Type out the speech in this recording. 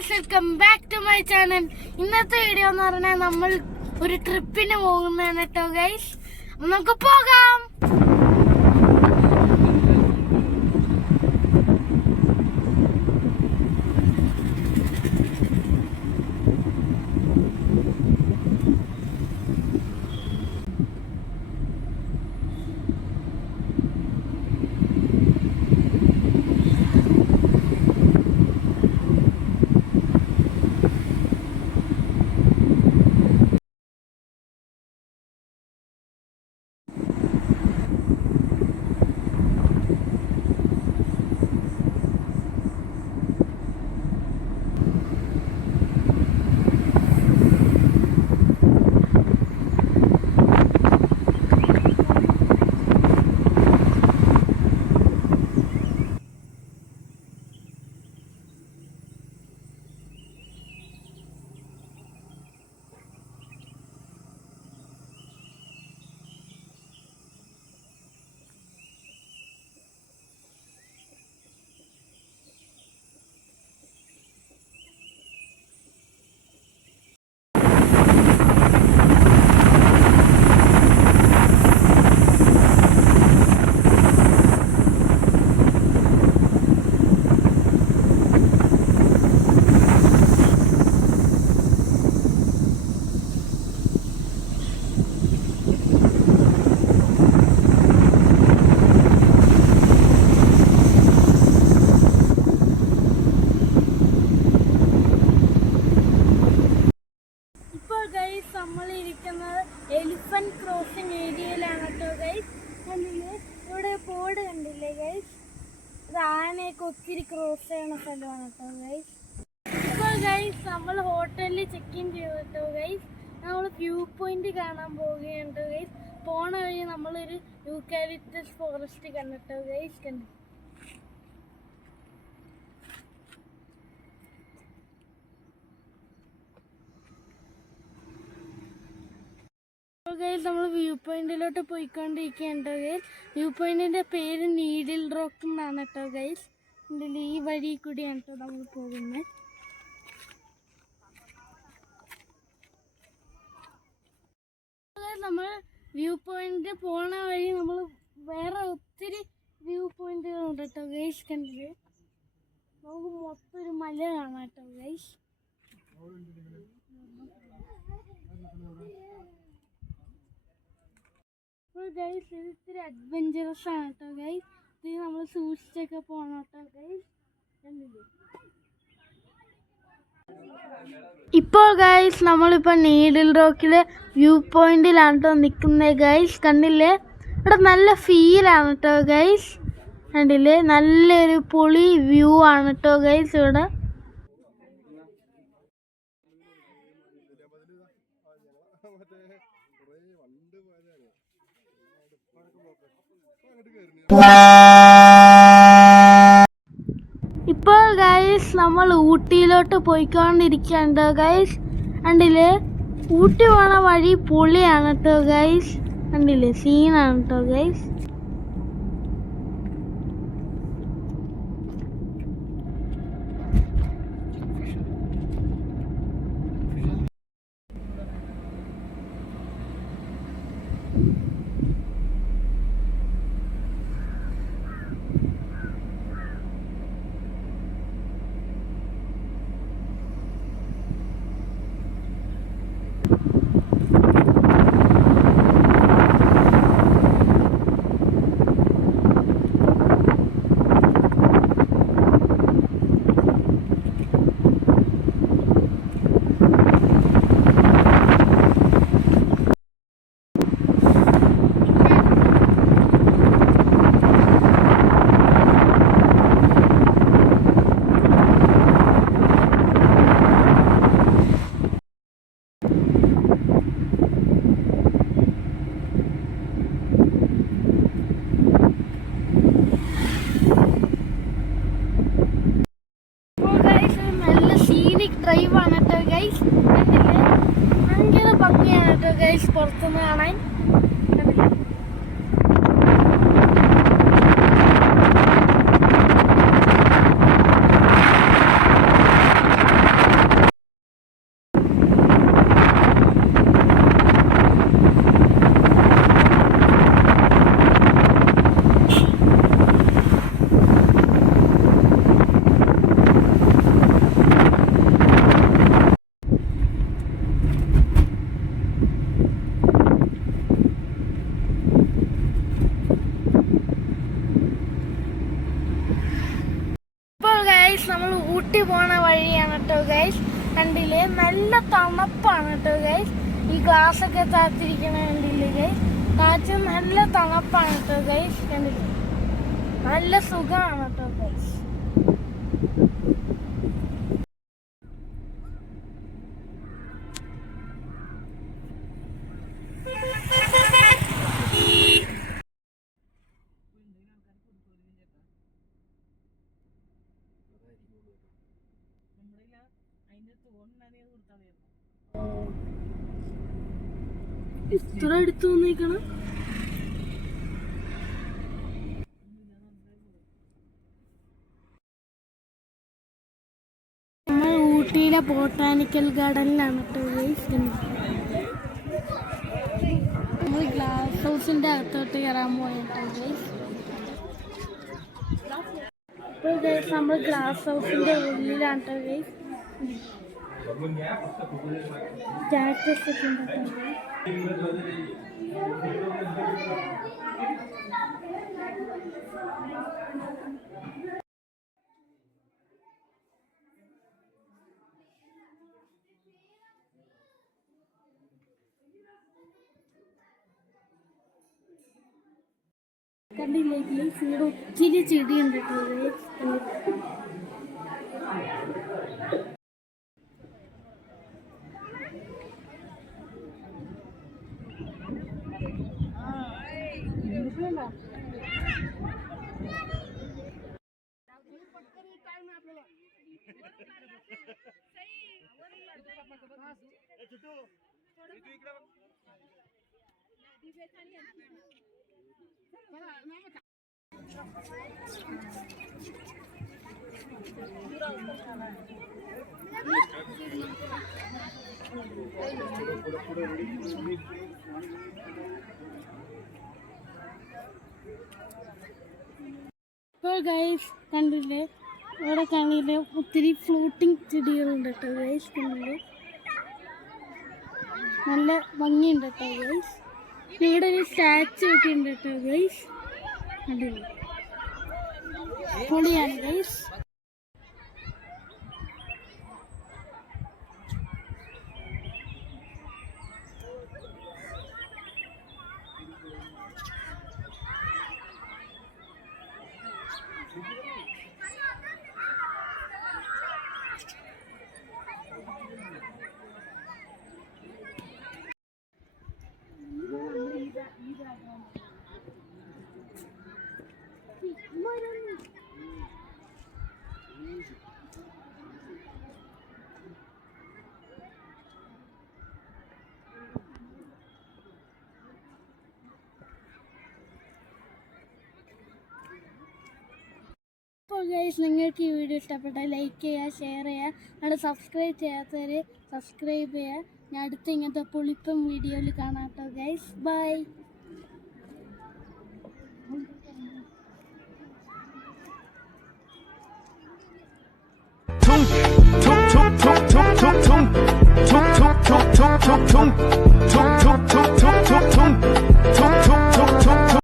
Guys, welcome back to my channel. ഇന്നത്തെ video എന്ന് പറഞ്ഞാൽ നമ്മൾ ഒരു ട്രിപ്പിന് പോകുന്നതാണ് കേട്ടോ ഗൈസ്. നമുക്ക് പോകാം. നമ്മളിരിക്കുന്നത് എലിഫന്റ് ക്രോസിംഗ് ഏരിയയിലാണ് കേട്ടോ ഗൈസ്. കണ്ടില്ലേ, ഇവിടെ ബോർഡ് കണ്ടില്ലേ ഗൈസ്? ഇത് ആനയൊക്കെ ഒത്തിരി ക്രോസ് ചെയ്യണ സ്ഥലമാണ് കേട്ടോ ഗൈസ്. ഇപ്പോൾ ഗൈസ് നമ്മൾ ഹോട്ടലിൽ ചെക്ക് ഇൻ ചെയ്തു കേട്ടോ ഗൈസ്. നമ്മൾ വ്യൂ പോയിന്റ് കാണാൻ പോവുകയാണ് കേട്ടോ ഗൈസ്. പോണ വഴി നമ്മളൊരു യൂക്കാലിപ്റ്റസ് ഫോറസ്റ്റ് കണ്ടിട്ടോ ഗൈസ്. കണ്ടു ഗൈസ്, നമ്മൾ വ്യൂ പോയിന്റിലോട്ട് പോയിക്കൊണ്ടിരിക്കുകയാണ് കേട്ടോ ഗൈസ്. വ്യൂ പോയിന്റിന്റെ പേര് നീഡിൽ റോക്ക് എന്നാണ് കേട്ടോ ഗൈസ്. ഈ വഴി കൂടിയാണ് കേട്ടോ നമ്മൾ പോകുന്നത്. നമ്മൾ വ്യൂ പോയിന്റ് പോണ വഴി നമ്മൾ വേറെ ഒത്തിരി വ്യൂ പോയിന്റുകളുണ്ട് കേട്ടോ ഗൈസ്. കണ്ടില്ലേ, നമുക്ക് മൊത്തം ഒരു മല കാണാം കേട്ടോ ഗൈസ്. ഗൈസ്, ഇത് ഇത്തിരി അഡ്വഞ്ചറസ് ആണ് കേട്ടോ ഗൈസ്. ഇത് നമ്മൾ സൂക്ഷിച്ചൊക്കെ പോകണം കേട്ടോ ഗൈസ്. ഇപ്പോൾ ഗൈസ് നമ്മളിപ്പോൾ നീഡിൽ റോക്കിലെ വ്യൂ പോയിന്റിലാണ് കേട്ടോ നിൽക്കുന്നത് ഗൈസ്. കണ്ടില്ലേ, ഇവിടെ നല്ല ഫീലാണ് കേട്ടോ ഗൈസ്. കണ്ടില്ലേ, നല്ലൊരു പൊളി വ്യൂ ആണ് കേട്ടോ ഗൈസ് ഇവിടെ. ഇപ്പോൾ ഗൈസ് നമ്മൾ ഊട്ടിയിലോട്ട് പോയിക്കൊണ്ടിരിക്കുകയാണ് ഗൈസ്. കണ്ടില്ലേ, ഊട്ടി പോണ വഴി പൊളിയാണ് കേട്ടോ ഗൈസ്. കണ്ടില്ലേ, സീനാണ് കേട്ടോ ഗൈസ്. ഡ്രൈവാണ് കേട്ടോ ഗൈസ്. കണ്ടില്ലേ, ഭയങ്കര ഭംഗിയാണ് കേട്ടോ ഗൈസ് പുറത്തുനിന്ന് കാണാൻ. ഗൈസ് നമ്മൾ ഊട്ടി പോണ വഴിയാണ് കേട്ടോ ഗൈസ്. കണ്ടില്ലേ നല്ല തണുപ്പാണ് കേട്ടോ ഗൈസ്. ഈ ഗ്ലാസ് ഒക്കെ താത്തിരിക്കണ കണ്ടില്ലേ ഗൈസ്. കാറ്റ് നല്ല തണുപ്പാണ് കേട്ടോ ഗൈസ്. കണ്ടില്ലേ നല്ല സുഖമാണ് കേട്ടോ ഗൈസ്. ഇത്ര എടുത്തു വന്നേക്കണം. നമ്മൾ ഊട്ടിയിലെ ബോട്ടാനിക്കൽ ഗാർഡനിലാണ് കേട്ടോ ഗൈസ്. നമ്മൾ ഗ്ലാസ് ഹൗസിന്റെ അകത്തോട്ട് കയറാൻ പോയിട്ടോ ഗൈസ്. ഇപ്പോൾ ഗൈസ് നമ്മൾ ഗ്ലാസ് ഹൗസിന്റെ ഉള്ളിലാണ് കേട്ടോ ഗൈസ്. സ്റ്റാറ്റസ് ഒക്കെ ഉണ്ട്. കണ്ടില്ലേ ഗൈസ്, ഇവിടെ ഒത്തിരി ചെടിയുണ്ട് കേട്ടോ ഗൈസ്. ഇപ്പോൾ ഗൈസ് കണ്ടില്ലേ, ഇവിടെ കണ്ടില്ലേ ഒത്തിരി ഫ്ലോട്ടിങ് ചെടികളുണ്ട് കേട്ടോ ഗൈസ്. കണ്ടില്ലേ നല്ല ഭംഗിയുണ്ട് കേട്ടോ ഗൈസ്. ഇവിടെ ഒരു സ്റ്റാച്ചു ഒക്കെ ഉണ്ട് കേട്ടോ ഗൈസ്. കണ്ടില്ലേ പൊളിയാണ് ഗൈസ്. അപ്പോൾ ഗൈസ് നിങ്ങൾക്ക് ഈ വീഡിയോ ഇഷ്ടപ്പെട്ടാൽ ലൈക്ക് ചെയ്യുക, ഷെയർ ചെയ്യുക. നിങ്ങൾ സബ്സ്ക്രൈബ് ചെയ്യാത്തവർ സബ്സ്ക്രൈബ് ചെയ്യുക. ഞാൻ അടുത്ത ഇങ്ങനത്തെ പൊളിപ്പം വീഡിയോയിൽ കാണാം കേട്ടോ ഗൈസ്. ബൈ.